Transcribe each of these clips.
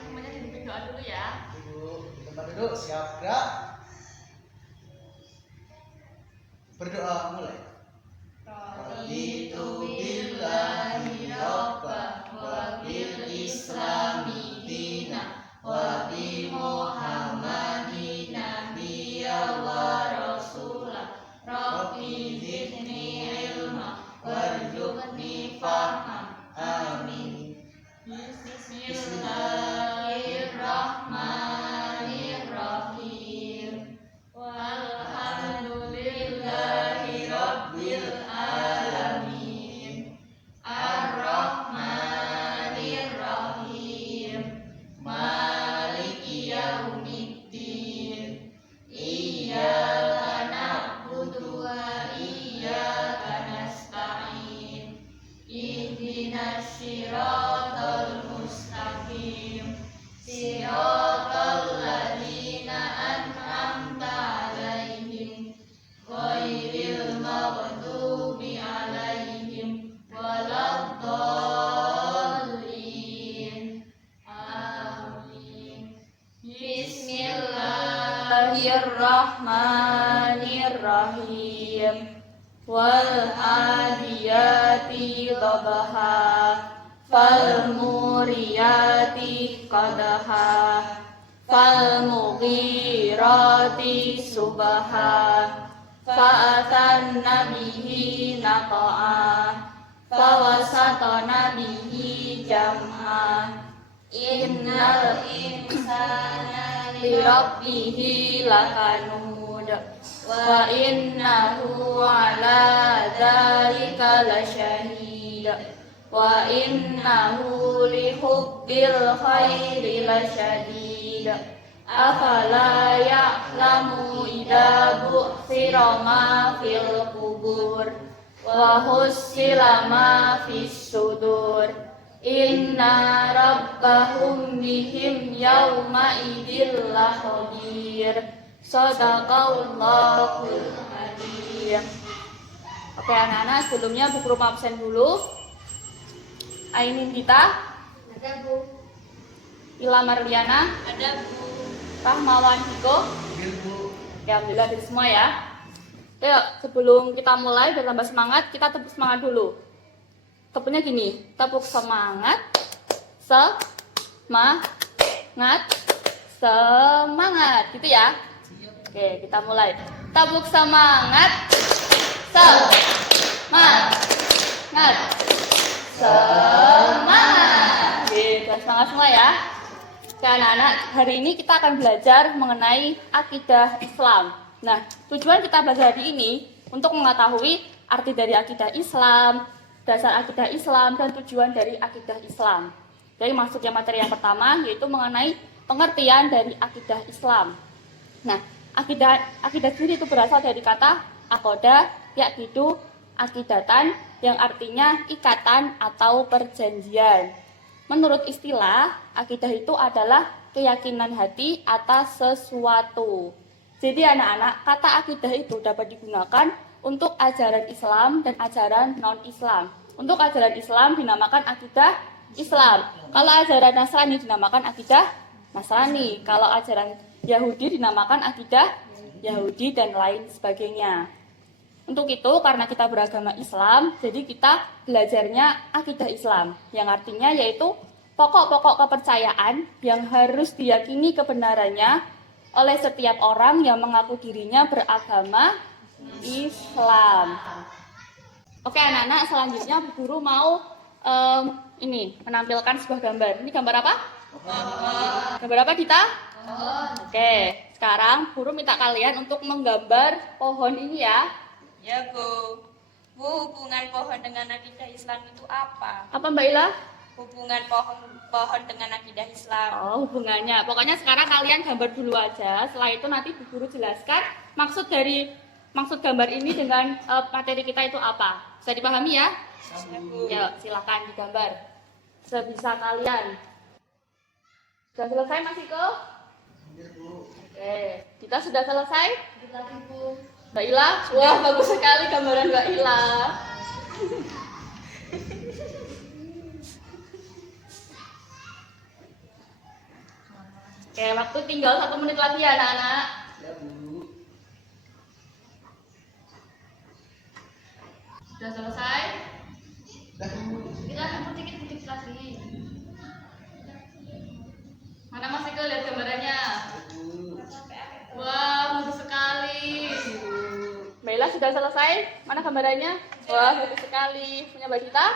semuanya dipimpin doa dulu ya. Ibu, di tempat duduk, siap gerak. Berdoa mulai. Raditu billahi rabbah wa bil islami dina wa bi muhammadin nabiyya wa rasulah. Rabbi zidni ilma warzuqni fahma. Amin. Bismillahirrahmanirrahim. Walhamdulillahi rabbil alamin. Ar-Rahmanir-Rahim. Maliki yaumiddin. Iyyaka na'budu wa iyyaka nasta'in. Ihdinas siratal mustaqim. Siratal ladzina an'amta 'alaihim ghairil maghdubi 'alaihim waladdallin. Amin. Bismillahirrahmanirrahim. Wal adiyati dhabha fal muriyati qadha fal mughirati subha fa'atan nabihi naqa'a fawasatana bihi jam'a. Innal insana li rabbihi lakanud wa innahu ala dzalika lasyahid wa innahu li hubbil khairi lasyadid. Afala ya'lamu idza bu'thira ma fil qubur wa hussila ma fis sudur. Inna rabbahum bihim yawma idil lakhabir. Sadaqallahul adzim. Oke anak-anak, sebelumnya buku rumah absen dulu. Ainin Dita, Ada Bu. Ila Marliana, Ada Bu. Rahmawan Hiko. Bu. Oke, alhamdulillah dari semua ya. Yuk, sebelum kita mulai biar tambah semangat, kita tepuk semangat dulu. Tepuknya gini, tepuk semangat, semangat, gitu ya. Oke, kita mulai. Tepuk semangat, semangat, semangat. Oke, semangat semua ya. Oke anak-anak, hari ini kita akan belajar mengenai akidah Islam. Nah, tujuan kita belajar hari ini untuk mengetahui arti dari akidah Islam, dasar akidah Islam, dan tujuan dari akidah Islam. Jadi maksudnya materi yang pertama yaitu mengenai pengertian dari akidah Islam. Nah, akidah sendiri itu berasal dari kata aqoda, yaqidu, akidatan, yang artinya ikatan atau perjanjian. Menurut istilah, akidah itu adalah keyakinan hati atas sesuatu. Jadi anak-anak, kata akidah itu dapat digunakan untuk ajaran Islam dan ajaran non-Islam. Untuk ajaran Islam dinamakan akidah Islam. Kalau ajaran Nasrani dinamakan akidah Nasrani. Kalau ajaran Yahudi dinamakan akidah Yahudi dan lain sebagainya. Untuk itu, karena kita beragama Islam, jadi kita belajarnya akidah Islam. Yang artinya yaitu pokok-pokok kepercayaan yang harus diyakini kebenarannya oleh setiap orang yang mengaku dirinya beragama Islam. Oke anak-anak, selanjutnya Bu Guru mau menampilkan sebuah gambar. Ini gambar apa? Gambar apa Dita? Oke, sekarang Guru minta kalian untuk menggambar pohon ini ya. Ya Bu. Bu, hubungan pohon dengan akidah Islam itu apa? Apa Mbak Ila? Hubungan pohon dengan akidah Islam. Oh, hubungannya. Pokoknya sekarang kalian gambar dulu aja. Setelah itu nanti Bu Guru jelaskan maksud gambar ini dengan materi kita itu apa. Bisa dipahami ya? Ya, silakan digambar. Sebisa kalian. Sudah selesai Mas Iko? Oke, kita sudah selesai? Lagi Bu. Mbak Ila? Wah, bagus sekali gambaran Mbak Ila. Oke, waktu tinggal 1 menit lagi ya anak-anak. Ya, Bu. Sudah selesai? Dah, Bu. Kita akan dikit-dikit lagi. Mana Mas Eko lihat gambarannya? Bu. Wah, bagus sekali. Bu. Mbak Ila sudah selesai? Mana gambarannya? Wah, bagus sekali. Punya Mbak Gita?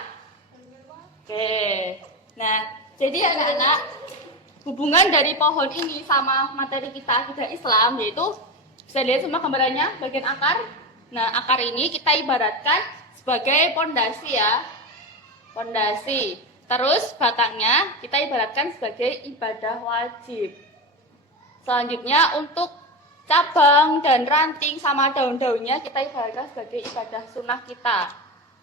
Oke. Nah, jadi anak-anak, hubungan dari pohon ini sama materi kita akidah Islam yaitu bisa lihat semua gambarannya bagian akar. Nah, akar ini kita ibaratkan sebagai pondasi ya. Pondasi. Terus batangnya kita ibaratkan sebagai ibadah wajib. Selanjutnya untuk cabang dan ranting sama daun-daunnya kita ibaratkan sebagai ibadah sunnah kita.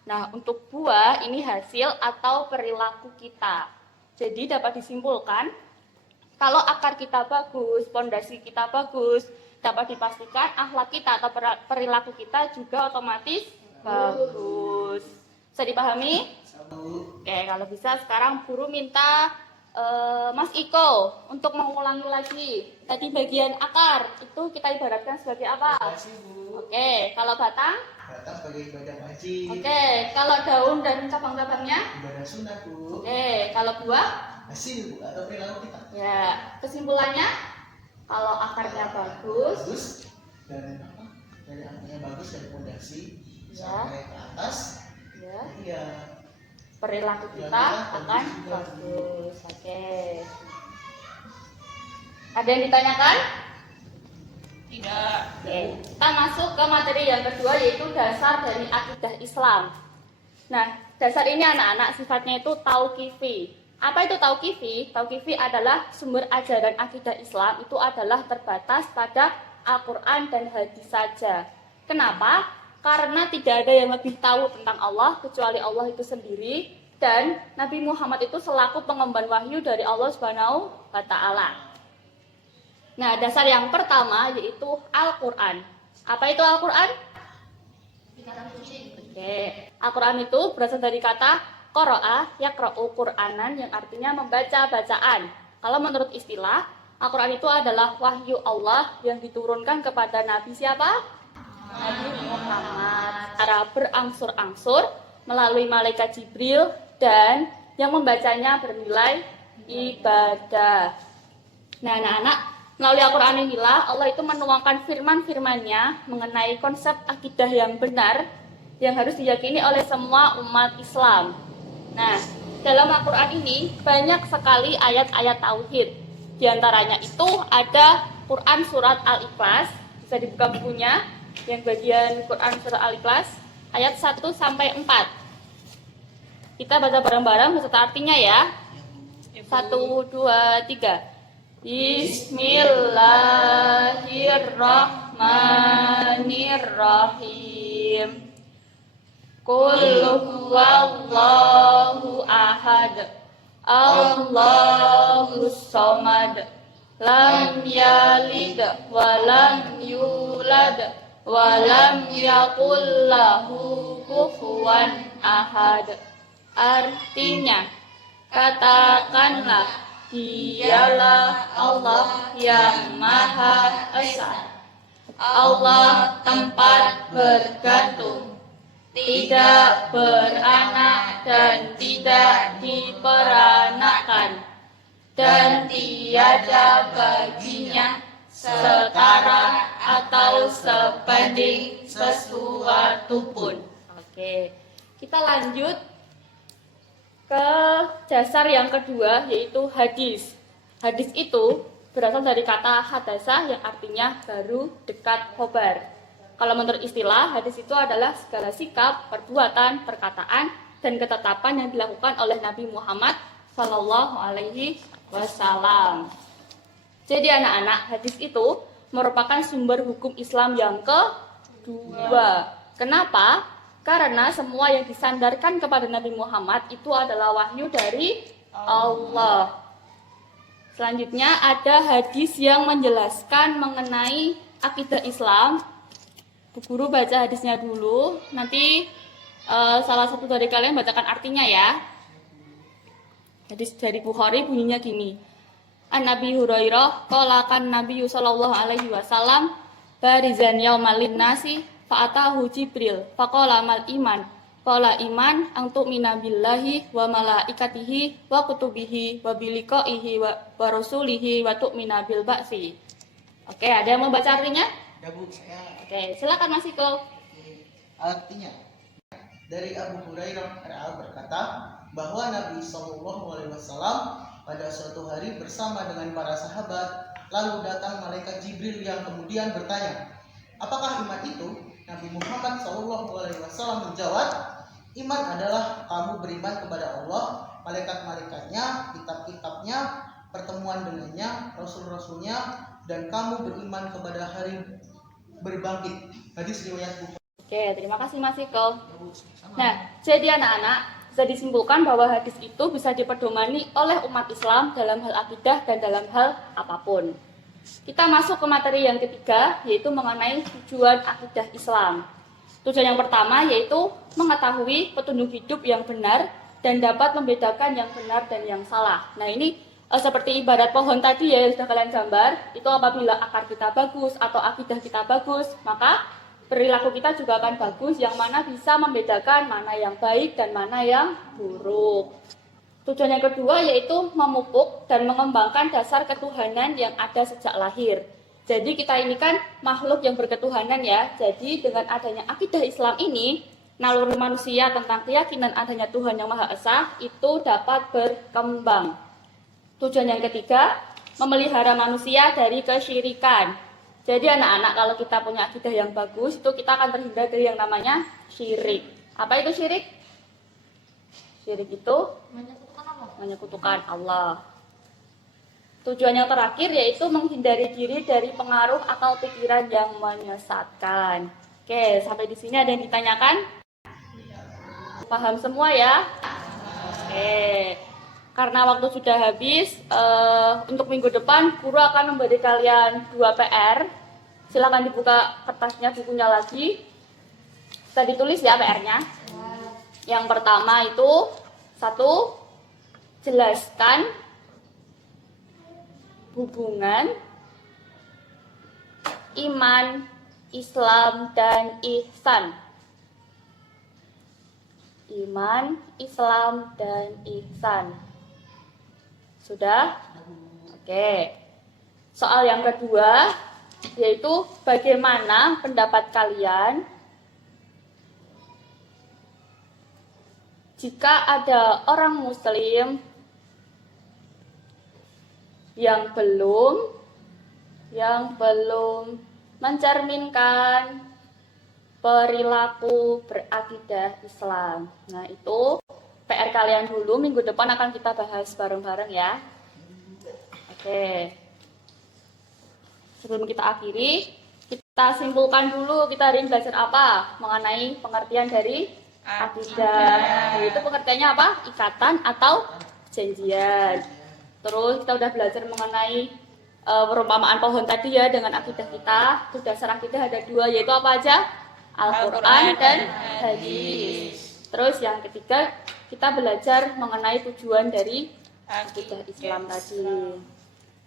Nah, untuk buah ini hasil atau perilaku kita. Jadi dapat disimpulkan, kalau akar kita bagus, pondasi kita bagus, dapat dipastikan akhlak kita atau perilaku kita juga otomatis bagus. Bisa dipahami? Bu. Oke, kalau bisa sekarang guru minta Mas Iko untuk mengulangi lagi. Tadi bagian akar itu kita ibaratkan sebagai apa? Kasih, Bu. Oke, kalau batang? Datang sebagai ibadah wajib. Oke, kalau daun dan cabang-cabangnya? Ibadah sunnah, Bu. Oke, kalau buah? Hasil, Bu, atau perilaku kita. Ya, kesimpulannya kalau akarnya bagus, Bagus dan apa? Dari akarnya bagus dari pondasi Ya. sampai ke atas. ya, Iya. perilaku kita akan bagus. Oke. Ada yang ditanyakan? Tidak. Oke, kita masuk ke materi yang kedua yaitu dasar dari akidah Islam. Nah, dasar ini anak-anak sifatnya itu tauqifi. Apa itu tauqifi? Tauqifi adalah sumber ajaran akidah Islam itu adalah terbatas pada Al-Quran dan hadis saja. Kenapa? Karena tidak ada yang lebih tahu tentang Allah kecuali Allah itu sendiri, dan Nabi Muhammad itu selaku pengemban wahyu dari Allah Subhanahu wa Ta'ala. Nah, dasar yang pertama yaitu Al-Quran. Apa itu Al-Quran? Oke, Al-Quran itu berasal dari kata qara'a yaqra'u Qur'anan yang artinya membaca bacaan. Kalau menurut istilah, Al-Quran itu adalah wahyu Allah yang diturunkan kepada Nabi siapa? Nabi Muhammad. Secara berangsur-angsur melalui malaikat Jibril dan yang membacanya bernilai ibadah. Nah, anak-anak, melalui Al-Quran inilah Allah itu menuangkan firman-firmannya mengenai konsep akidah yang benar yang harus diyakini oleh semua umat Islam. Nah, dalam Al-Quran ini banyak sekali ayat-ayat tauhid. Di antaranya itu ada Quran surat Al-Ikhlas, bisa dibuka bukunya, yang bagian Quran surat Al-Ikhlas ayat 1 sampai 4. Kita baca bareng-bareng beserta artinya ya. 1, 2, 3. Bismillahirrahmanirrahim. Qul huwallahu ahad. Allahus samad. Lam yalid wa lam yulad wa lam yakul lahu kufuwan ahad. Artinya, katakanlah, dialah Allah yang Maha Esa. Allah tempat bergantung, tidak beranak dan tidak diperanakan, dan tiada baginya setara atau sebanding sesuatu pun. Oke, kita lanjut ke dasar yang kedua yaitu hadis. Hadis itu berasal dari kata hadasah yang artinya baru, dekat, khobar. Kalau menurut istilah, hadis itu adalah segala sikap, perbuatan, perkataan, dan ketetapan yang dilakukan oleh Nabi Muhammad Sallallahu Alaihi Wasallam. Jadi anak-anak, hadis itu merupakan sumber hukum Islam yang kedua. Kenapa? Karena semua yang disandarkan kepada Nabi Muhammad itu adalah wahyu dari Allah. Selanjutnya ada hadis yang menjelaskan mengenai akidah Islam. Bu Guru baca hadisnya dulu, nanti salah satu dari kalian bacakan artinya ya. Hadis dari Bukhari bunyinya gini. An Nabi Hurairah qala kan Nabi sallallahu alaihi wasallam barizan yaumal linnasi fa'atahu Jibril faqala mal iman qala iman ang tu'mina billahi wa malaikatihi wa kutubihi wa biliqaihi wa rasulihi wa tu'mina bil ba'si. Oke, ada yang mau baca artinya? Ya Bu, saya. Oke, silakan Mas Iko. Artinya dari Abu Hurairah RA berkata bahwa Nabi SAW pada suatu hari bersama dengan para sahabat, lalu datang malaikat Jibril yang kemudian bertanya, apakah iman itu? Nabi Muhammad SAW menjawab, iman adalah kamu beriman kepada Allah, malaikat-malaikatnya, kitab-kitabnya, pertemuan dengannya, rasul-rasulnya, dan kamu beriman kepada hari berbangkit. Hadis riwayat Bukhari. Oke, terima kasih Mas Iko. Nah, jadi anak-anak, bisa disimpulkan bahwa hadis itu bisa dipedomani oleh umat Islam dalam hal akidah dan dalam hal apapun. Kita masuk ke materi yang ketiga, yaitu mengenai tujuan akidah Islam. Tujuan yang pertama yaitu mengetahui petunjuk hidup yang benar dan dapat membedakan yang benar dan yang salah. Nah, ini seperti ibarat pohon tadi ya, yang sudah kalian gambar, itu apabila akar kita bagus atau akidah kita bagus, maka perilaku kita juga akan bagus, yang mana bisa membedakan mana yang baik dan mana yang buruk. Tujuan yang kedua yaitu memupuk dan mengembangkan dasar ketuhanan yang ada sejak lahir. Jadi kita ini kan makhluk yang berketuhanan ya. Jadi dengan adanya akidah Islam ini, naluri manusia tentang keyakinan adanya Tuhan yang Maha Esa itu dapat berkembang. Tujuan yang ketiga, memelihara manusia dari kesyirikan. Jadi anak-anak, kalau kita punya akidah yang bagus, itu kita akan terhindar dari yang namanya syirik. Apa itu syirik? Syirik itu menyekutukan Allah. Tujuan yang terakhir yaitu menghindari diri dari pengaruh akal pikiran yang menyesatkan. Oke, sampai di sini ada yang ditanyakan? Paham semua ya? Oke. Karena waktu sudah habis, untuk minggu depan guru akan memberi kalian 2 PR. Silakan dibuka kertasnya, bukunya lagi. Bisa ditulis ya PR-nya. Yang pertama itu, 1, jelaskan hubungan iman, Islam, dan ihsan. Iman, Islam, dan ihsan. Sudah? Oke. Soal yang kedua yaitu bagaimana pendapat kalian jika ada orang muslim yang belum mencerminkan perilaku berakidah Islam. Nah, itu PR kalian dulu, minggu depan akan kita bahas bareng-bareng ya. Oke. Sebelum kita akhiri, kita simpulkan dulu kita hari ini belajar apa mengenai pengertian dari akidah. Itu pengertiannya apa? Ikatan atau perjanjian. Terus kita udah belajar mengenai perumpamaan pohon tadi ya dengan akidah kita. Terus dasar akidah ada 2, yaitu apa aja? Al-Quran dan hadis. Terus yang ketiga, kita belajar mengenai tujuan dari akidah Islam tadi.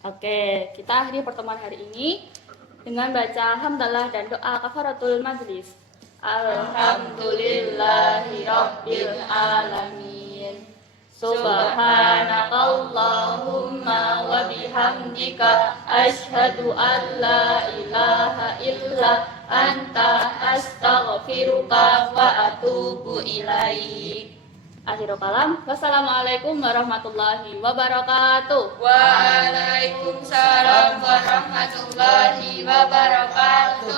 Oke, kita akhiri pertemuan hari ini dengan baca hamdalah dan doa kafaratul majlis. Alhamdulillahirabbil alamin. Subhanakallahumma wa bihamdika asyhadu an la ilaha illa anta astaghfiruka wa atubu ilaik. Akhirul kalam. Wassalamualaikum warahmatullahi wabarakatuh. Waalaikumsalam warahmatullahi wabarakatuh.